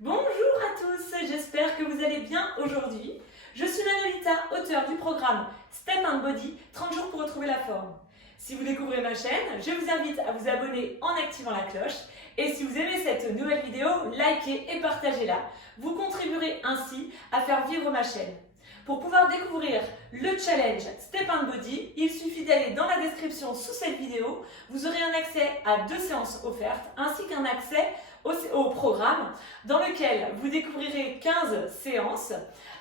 Bonjour à tous, j'espère que vous allez bien aujourd'hui. Je suis Manolita, auteure du programme Step and Body, 30 jours pour retrouver la forme. Si vous découvrez ma chaîne, je vous invite à vous abonner en activant la cloche. Et si vous aimez cette nouvelle vidéo, likez et partagez-la. Vous contribuerez ainsi à faire vivre ma chaîne. Pour pouvoir découvrir le challenge Step and Body, il suffit d'aller dans la description sous cette vidéo. Vous aurez un accès à 2 séances offertes ainsi qu'un accès au programme dans lequel vous découvrirez 15 séances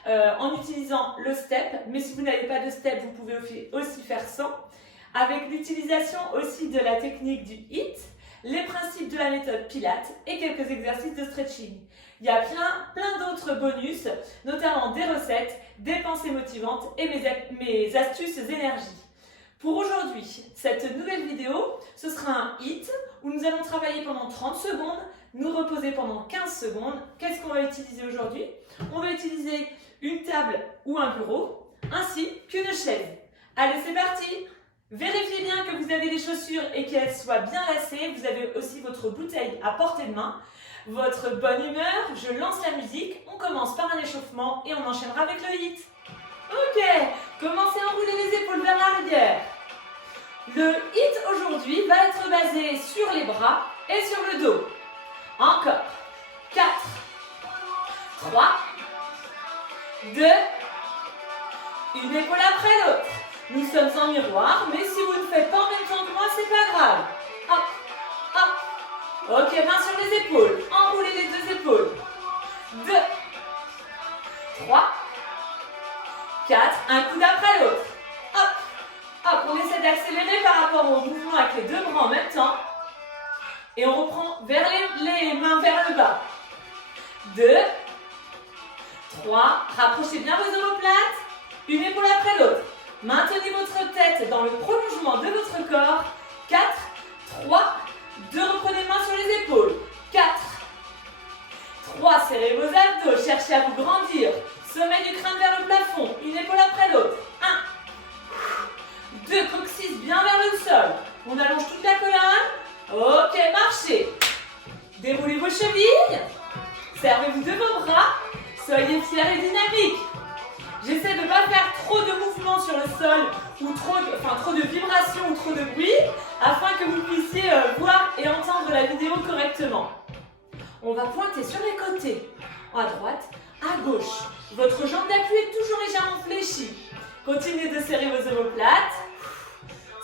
en utilisant le step. Mais si vous n'avez pas de step, vous pouvez aussi faire sans. Avec l'utilisation aussi de la technique du HIIT, les principes de la méthode Pilates et quelques exercices de stretching. Il y a plein d'autres bonus, notamment des recettes, des pensées motivantes et mes astuces énergie. Pour aujourd'hui, cette nouvelle vidéo, ce sera un HIIT où nous allons travailler pendant 30 secondes, nous reposer pendant 15 secondes. Qu'est-ce qu'on va utiliser aujourd'hui? On va utiliser une table ou un bureau, ainsi qu'une chaise. Allez, c'est parti! Vérifiez bien que vous avez les chaussures et qu'elles soient bien lacées. Vous avez aussi votre bouteille à portée de main. Votre bonne humeur, je lance la musique. On commence par un échauffement et on enchaînera avec le HIIT. Ok, commencez à enrouler les épaules vers l'arrière. Le HIIT aujourd'hui va être basé sur les bras et sur le dos. Encore. 4, 3, 2, une épaule après l'autre. Nous sommes en miroir, mais si vous ne faites pas en même temps que moi, c'est pas grave. Hop, hop. Ok, main sur les épaules. Enroulez les 2 épaules. 2, 3, 4. Un coude après l'autre. Hop, hop. On essaie d'accélérer par rapport au mouvement avec les 2 bras en même temps. Et on reprend vers les mains vers le bas. 2, 3. Rapprochez bien vos omoplates. Une épaule après l'autre. Maintenez votre tête dans le prolongement de votre corps. 4, 3, 2, reprenez main sur les épaules. 4, 3, serrez vos abdos, cherchez à vous grandir. Sommet du crâne vers le plafond, une épaule après l'autre. 1, 2, coccyx bien vers le sol. On allonge toute la colonne. Ok, marchez. Déroulez vos chevilles. Servez-vous de vos bras. Soyez fiers et dynamiques. J'essaie de ne pas faire trop de mouvements sur le sol ou trop de vibrations ou trop de bruit afin que vous puissiez voir et entendre la vidéo correctement. On va pointer sur les côtés, à droite, à gauche. Votre jambe d'appui est toujours légèrement fléchie. Continuez de serrer vos omoplates.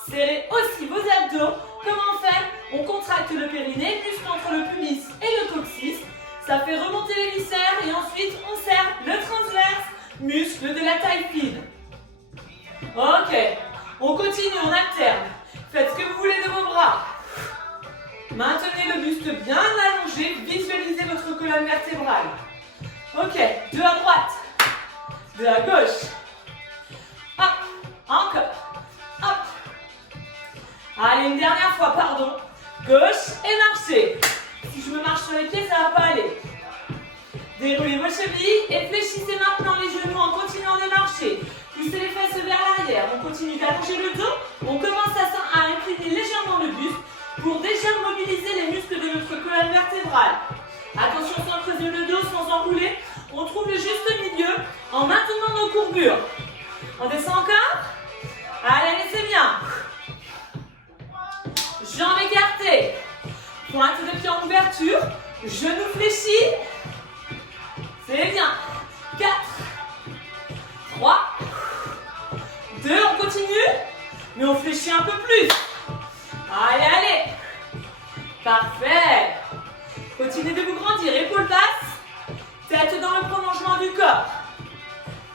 Serrez aussi vos abdos. Comment faire? On contracte le périnée, muscle entre le pubis et le coccyx. Ça fait remonter les viscères et ensuite on serre le transverse. Muscles de la taille fine. Ok, on continue, on alterne. Faites ce que vous voulez de vos bras. Maintenez le buste bien allongé, visualisez votre colonne vertébrale. Ok, 2 à droite, 2 à gauche. Hop, encore. Hop. Allez, une dernière fois, pardon. Gauche et marchez. Si je me marche sur les pieds, ça ne va pas aller. Déroulez vos chevilles et fléchissez maintenant les genoux en continuant de marcher. Poussez les fesses vers l'arrière. On continue d'allonger le dos. On commence à incliner légèrement le buste pour déjà mobiliser les muscles de notre colonne vertébrale. Attention sans creuser le dos, sans enrouler. On trouve le juste milieu en maintenant nos courbures. On descend encore. Allez, c'est bien. Jambes écartées. Pointe de pied en ouverture. Genoux fléchis. C'est bien. 4, 3, 2, on continue, mais on fléchit un peu plus. Allez, allez. Parfait. Continuez de vous grandir, épaules basses, tête dans le prolongement du corps.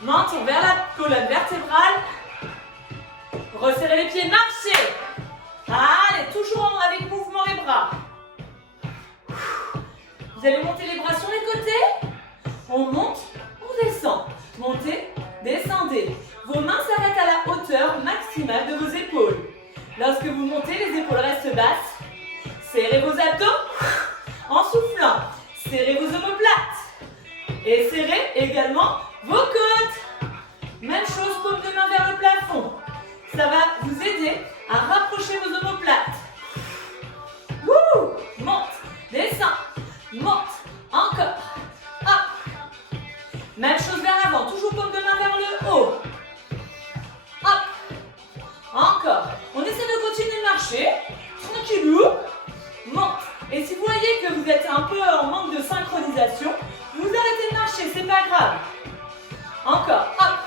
Menton vers la colonne vertébrale. Resserrez les pieds, marchez. Allez, toujours avec mouvement les bras. Vous allez monter les bras sur les côtés. On monte, on descend. Montez, descendez. Vos mains s'arrêtent à la hauteur maximale de vos épaules. Lorsque vous montez, les épaules restent basses. Serrez vos abdos en soufflant. Serrez vos omoplates. Et serrez également vos côtes. Même chose, paume de main vers le plafond. Ça va vous aider à rapprocher vos omoplates. Wouh! Monte, descend, monte, encore. Même chose vers l'avant, toujours paume de main vers le haut. Hop. Encore. On essaie de continuer de marcher. Tranquillou. Monte. Et si vous voyez que vous êtes un peu en manque de synchronisation, vous arrêtez de marcher, c'est pas grave. Encore. Hop.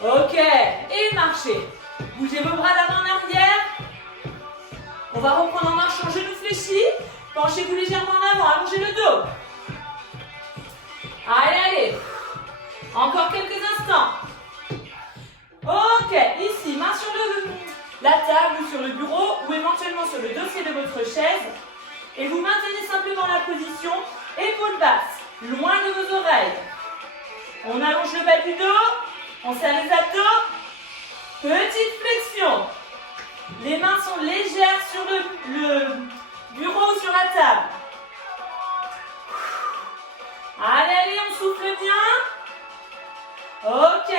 Ok. Et marchez. Bougez vos bras d'avant en arrière. On va reprendre en marchant, genoux fléchis. Penchez-vous légèrement en avant, allongez le dos. Allez, allez. Encore quelques instants. Ok, ici, main sur la table ou sur le bureau ou éventuellement sur le dossier de votre chaise. Et vous maintenez simplement la position, épaules basses, loin de vos oreilles. On allonge le bas du dos, on serre les abdos. Petite flexion. Les mains sont légères sur le bureau ou sur la table. Allez, allez, on souffle bien. Ok.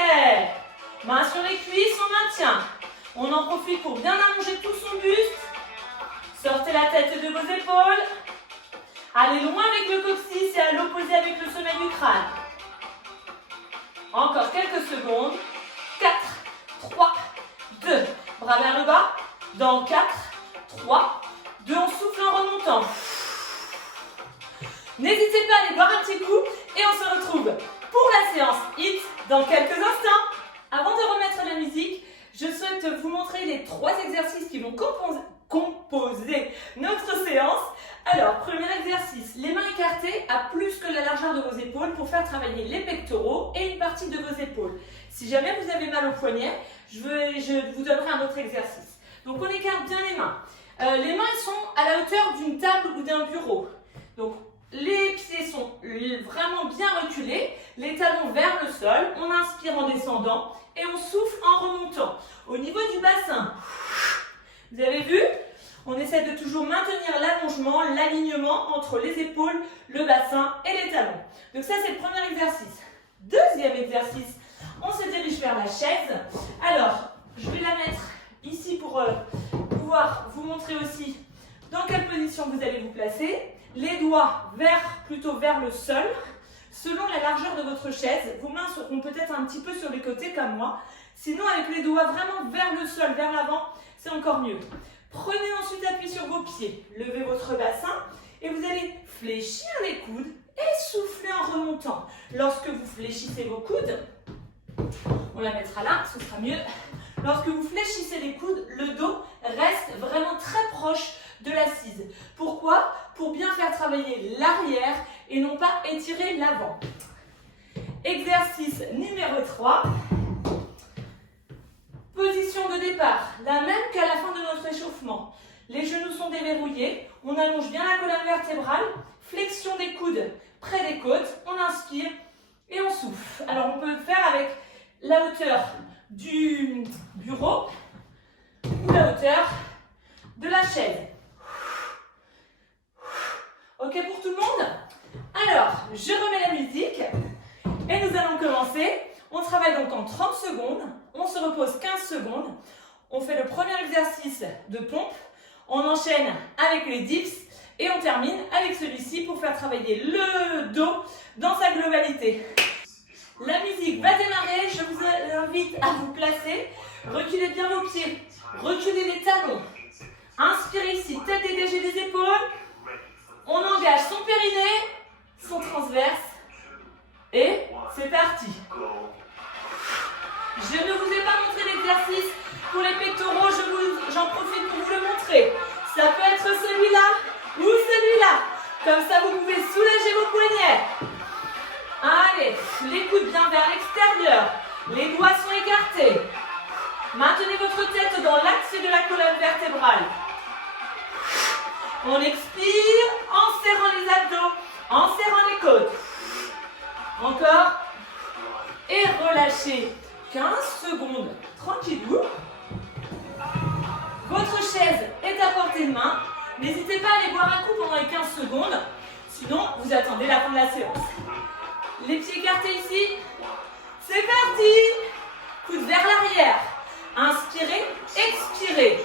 Main sur les cuisses, on maintient. On en profite pour bien allonger tout son buste. Sortez la tête de vos épaules. Allez loin avec le coccyx et à l'opposé avec le sommet du crâne. Encore quelques secondes. 4, 3, 2. Bras vers le bas. Dans 4, 3, 2. On souffle en remontant. N'hésitez pas à aller boire un petit coup et on se retrouve pour la séance HIIT dans quelques instants. Avant de remettre la musique, je souhaite vous montrer les 3 exercices qui vont composer notre séance. Alors, premier exercice, les mains écartées à plus que la largeur de vos épaules pour faire travailler les pectoraux et une partie de vos épaules. Si jamais vous avez mal au poignet, je vous donnerai un autre exercice. Donc, on écarte bien les mains. Les mains sont à la hauteur d'une table ou d'un bureau. Donc, les pieds sont vraiment bien reculés, les talons vers le sol. On inspire en descendant et on souffle en remontant. Au niveau du bassin, vous avez vu? On essaie de toujours maintenir l'allongement, l'alignement entre les épaules, le bassin et les talons. Donc ça, c'est le premier exercice. Deuxième exercice, on se dirige vers la chaise. Alors, je vais la mettre ici pour pouvoir vous montrer aussi dans quelle position vous allez vous placer. Les doigts plutôt vers le sol. Selon la largeur de votre chaise, vos mains seront peut-être un petit peu sur les côtés comme moi. Sinon, avec les doigts vraiment vers le sol, vers l'avant, c'est encore mieux. Prenez ensuite appui sur vos pieds. Levez votre bassin et vous allez fléchir les coudes et souffler en remontant. Lorsque vous fléchissez vos coudes, on la mettra là, ce sera mieux. Lorsque vous fléchissez les coudes, le dos reste vraiment très proche de l'assise. Pourquoi? Pour bien faire travailler l'arrière et non pas étirer l'avant. Exercice numéro 3. Position de départ, la même qu'à la fin de notre échauffement. Les genoux sont déverrouillés, on allonge bien la colonne vertébrale, flexion des coudes près des côtes, on inspire et on souffle. Alors on peut le faire avec la hauteur du bureau ou la hauteur de la chaise. Ok pour tout le monde? Alors, je remets la musique et nous allons commencer. On travaille donc en 30 secondes, on se repose 15 secondes. On fait le premier exercice de pompe, on enchaîne avec les dips et on termine avec celui-ci pour faire travailler le dos dans sa globalité. La musique va démarrer, je vous invite à vous placer. Reculez bien vos pieds, reculez les talons. Inspirez ici, tête dégagée des épaules. On engage son périnée, son transverse. Et c'est parti. Je ne vous ai pas montré l'exercice pour les pectoraux, j'en profite pour vous le montrer. Ça peut être celui-là ou celui-là. Comme ça, vous pouvez soulager vos poignets. Allez, les coudes bien vers l'extérieur. Les doigts sont écartés. Maintenez votre tête dans l'axe de la colonne vertébrale. On expire en serrant les abdos, en serrant les côtes. Encore. Et relâchez. 15 secondes. Tranquillou. Votre chaise est à portée de main. N'hésitez pas à aller boire un coup pendant les 15 secondes. Sinon, vous attendez la fin de la séance. Les pieds écartés ici. C'est parti. Coude vers l'arrière. Inspirez, expirez.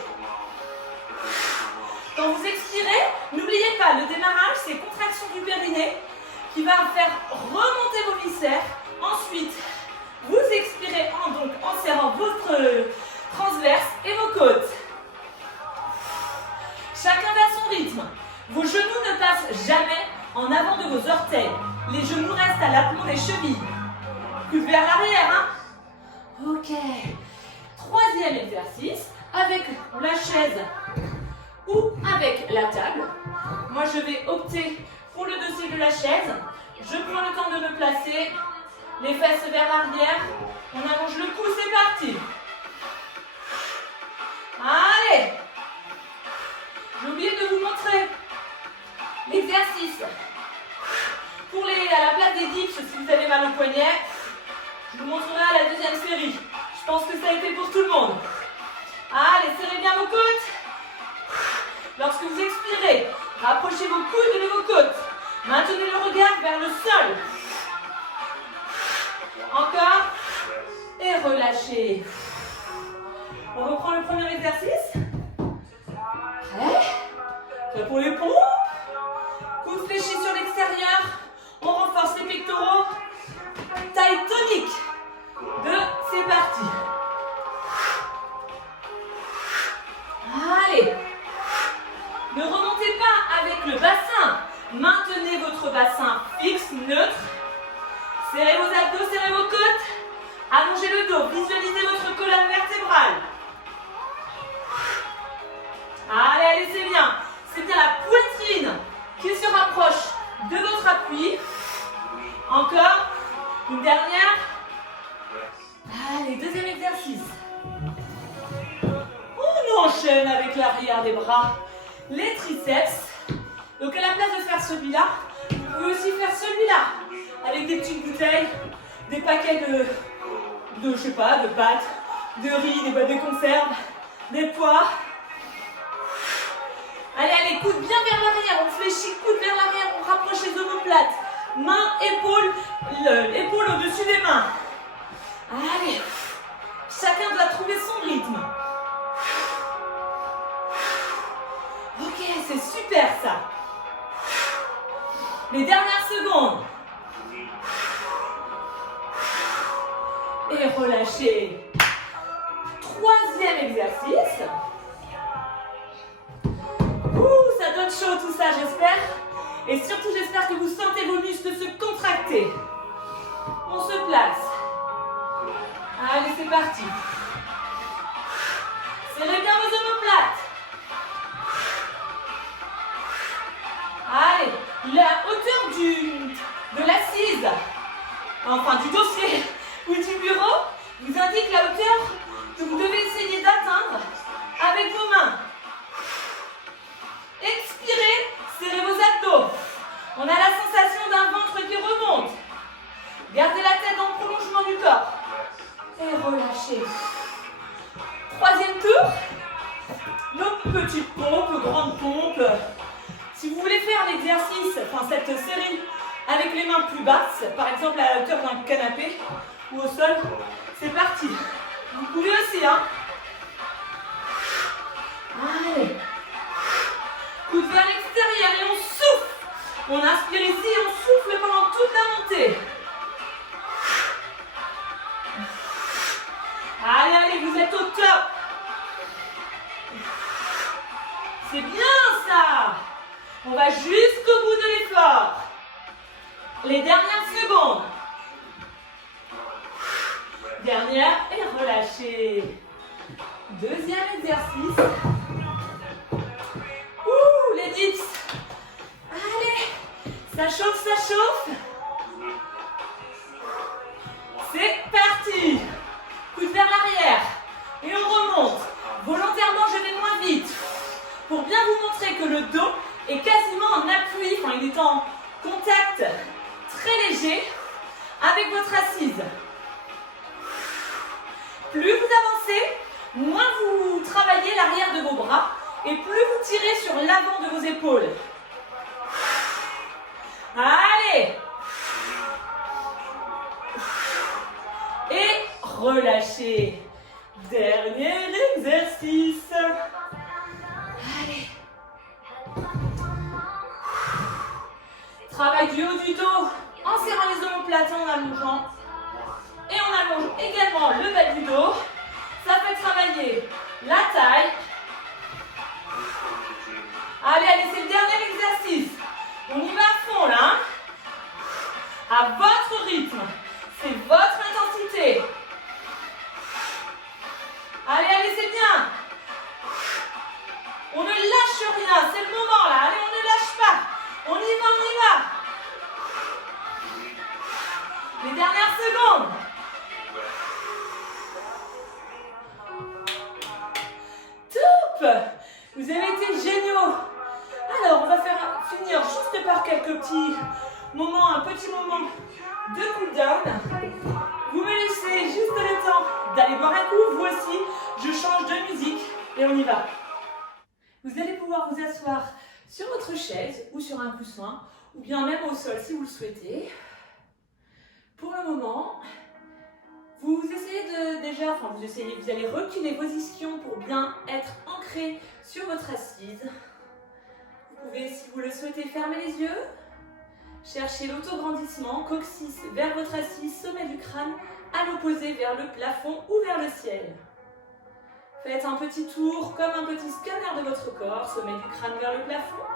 Quand vous expirez, n'oubliez pas, le démarrage, c'est contraction du périnée. qui va faire remonter vos viscères. Ensuite, vous expirez en serrant votre transverse et vos côtes. Chacun à son rythme. Vos genoux ne passent jamais en avant de vos orteils. Les genoux restent à l'aplomb des chevilles. Coude vers l'arrière, hein? Ok. Troisième exercice, avec la chaise ou avec la table. Moi, je vais opter pour le dossier de la chaise. Je prends le temps de me placer. Les fesses vers l'arrière. On allonge le cou, c'est parti. Allez. J'ai oublié de vous montrer l'exercice. Pour à la place des dips, si vous avez mal au poignet, je vous montrerai à la deuxième série. Je pense que ça a été pour tout le monde. Allez, serrez bien vos côtes. Lorsque vous expirez, rapprochez vos coudes de vos côtes. Maintenez le regard vers le sol. Encore. Et relâchez. On reprend le premier exercice. Prêt? Prêt pour les pompes? Coude fléchi sur l'extérieur. On renforce les pectoraux. Taille tonique. 2, c'est parti. Allez. Ne remontez pas avec le bassin. Maintenez votre bassin fixe, neutre. Serrez vos abdos, serrez vos côtes. Allongez le dos. Visualisez votre colonne vertébrale. Allez, allez, c'est bien. C'est bien la poitrine qui se rapproche de votre appui. Encore. Une dernière. Allez, deuxième exercice. On enchaîne avec l'arrière des bras. Les triceps. Donc à la place de faire celui-là, vous pouvez aussi faire celui-là. Avec des petites bouteilles, des paquets de je sais pas, de pâtes, de riz, des boîtes de conserve, des pois. Allez, allez, coude bien vers l'arrière. On fléchit, coude vers l'arrière. On rapproche les omoplates. Mains, épaules, l'épaule au-dessus des mains. Allez. Chacun doit trouver son rythme. Ok, c'est super ça. Les dernières secondes. Et relâchez. Troisième exercice. Ça donne chaud tout ça, j'espère. Et surtout, j'espère que vous sentez vos muscles se contracter. On se place. Allez, c'est parti. Serrez bien vos omoplates. Allez, la hauteur de l'assise, enfin du dossier ou du bureau, vous indique la hauteur que vous devez essayer d'atteindre avec vos mains. Expirez, serrez vos abdos. On a la sensation d'un ventre qui remonte. Gardez la tête dans le prolongement du corps. Et relâchez. Troisième tour. Nos petites pompes, grandes pompes. Si vous voulez faire l'exercice, enfin cette série avec les mains plus basses, par exemple à la hauteur d'un canapé ou au sol, c'est parti. Vous pouvez aussi, hein. Allez. Coude vers l'extérieur et on souffle. On inspire ici et on souffle pendant toute la montée. Allez, allez, vous êtes au top. C'est bien ça. On va jusqu'au bout de l'effort. Les dernières secondes. Dernière et relâchez. Deuxième exercice. Ouh, les dips. Allez, ça chauffe, ça chauffe. C'est parti. Coude vers l'arrière. Et on remonte. Volontairement, je vais moins vite. Pour bien vous montrer que le dos est quasiment en appui, enfin il est en contact très léger avec votre assise. Plus vous avancez, moins vous travaillez l'arrière de vos bras et plus vous tirez sur l'avant de vos épaules. Allez! Et relâchez. Dernier exercice. Allez. Travaillez Travail du haut du dos en serrant les omoplates et en allongeant. Et on allonge également le bas du dos. Ça fait travailler la taille. Allez, allez, c'est le dernier exercice. On y va à fond là. À votre rythme. C'est votre intensité. Allez, allez, c'est bien. On ne lâche rien, c'est le moment là. Allez, on ne lâche pas. On y va, on y va. Les dernières secondes. Top! Vous avez été géniaux. Alors, on va finir juste par quelques petits moments, un petit moment de cool down. Vous me laissez juste le temps d'aller boire un coup. Vous aussi, je change de musique et on y va. Vous allez pouvoir vous asseoir sur votre chaise ou sur un coussin ou bien même au sol si vous le souhaitez. Pour le moment, vous allez reculer vos ischions pour bien être ancré sur votre assise. Vous pouvez, si vous le souhaitez, fermer les yeux. Cherchez l'autograndissement, coccyx vers votre assise, sommet du crâne, à l'opposé vers le plafond ou vers le ciel. Faites un petit tour comme un petit scanner de votre corps, sommet du crâne vers le plafond,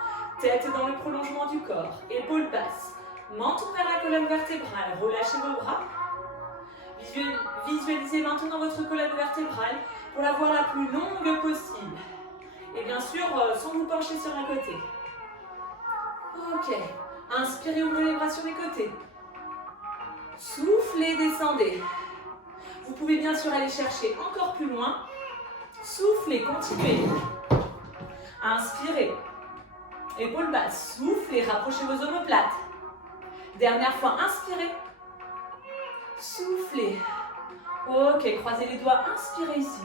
tête dans le prolongement du corps, épaules basses, menton vers la colonne vertébrale, relâchez vos bras. Visualisez maintenant votre colonne vertébrale pour la voir la plus longue possible. Et bien sûr, sans vous pencher sur un côté. Ok. Inspirez, ouvrez les bras sur les côtés. Soufflez, descendez. Vous pouvez bien sûr aller chercher encore plus loin. Soufflez, continuez. Inspirez. Épaules basses. Soufflez, rapprochez vos omoplates. Dernière fois, inspirez. Soufflez. Ok, croisez les doigts, inspirez ici.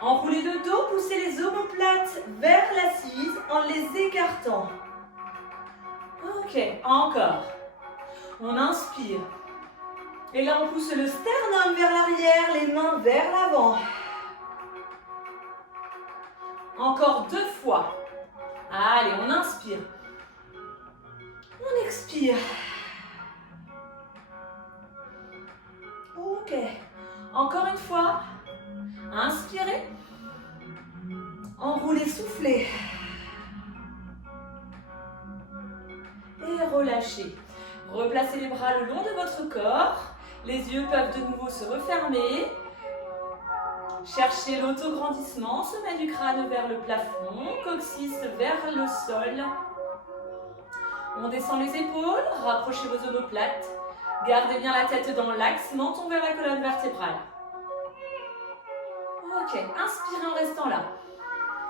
Enroulez le dos, poussez les omoplates vers l'assise en les écartant. Ok, encore. On inspire. Et là, on pousse le sternum vers l'arrière, les mains vers l'avant. Encore 2 fois. Allez, on inspire. On expire. Ok. Encore une fois. Inspirez. Enroulez, soufflez. Et relâchez. Replacez les bras le long de votre corps. Les yeux peuvent de nouveau se refermer. Cherchez l'autograndissement, sommet du crâne vers le plafond, coccyx vers le sol. On descend les épaules, rapprochez vos omoplates. Gardez bien la tête dans l'axe, menton vers la colonne vertébrale. Ok, inspirez en restant là.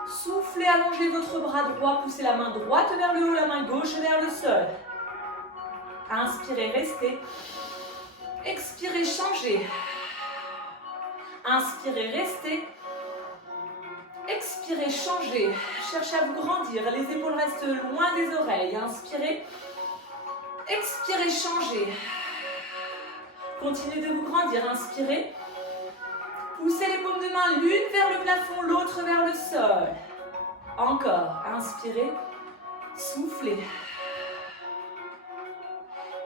Soufflez, allongez votre bras droit, poussez la main droite vers le haut, la main gauche vers le sol. Inspirez, restez. Expirez, changez. Inspirez, restez. Expirez, changez. Cherchez à vous grandir. Les épaules restent loin des oreilles. Inspirez. Expirez, changez. Continuez de vous grandir. Inspirez. Poussez les paumes de main l'une vers le plafond, l'autre vers le sol. Encore. Inspirez. Soufflez.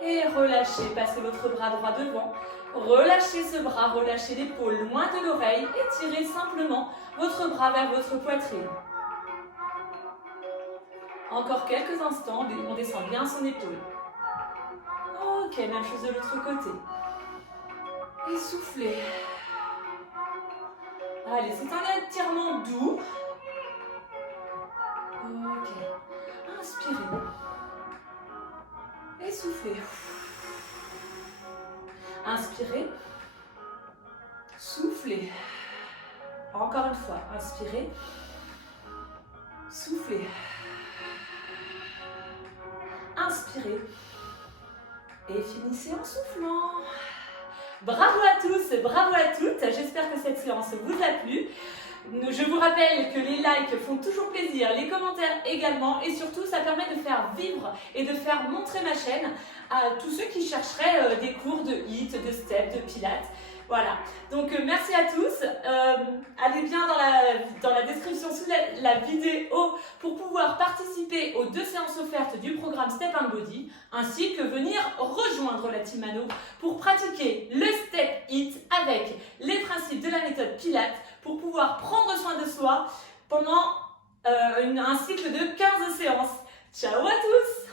Et relâchez. Passez votre bras droit devant. Relâchez ce bras, relâchez l'épaule loin de l'oreille. Étirez simplement votre bras vers votre poitrine. Encore quelques instants, on descend bien son épaule. Ok, même chose de l'autre côté. Et soufflez. Allez, c'est un étirement doux. Ok. Inspirez. Et soufflez. Inspirez. Soufflez. Encore une fois. Inspirez. Soufflez. Inspirez. Et finissez en soufflant. Bravo à tous, bravo à toutes. J'espère que cette séance vous a plu. Je vous rappelle que les likes font toujours plaisir, les commentaires également, et surtout ça permet de faire vivre et de faire montrer ma chaîne à tous ceux qui chercheraient des cours de HIIT, de STEP, de Pilates. Voilà, donc merci à tous. Allez bien dans la description sous la vidéo pour pouvoir participer aux 2 séances offertes du programme Step and Body, ainsi que venir rejoindre la Team Mano pour pratiquer le Step HIIT avec les principes de la méthode Pilates pour pouvoir prendre soin de soi pendant un cycle de 15 séances. Ciao à tous!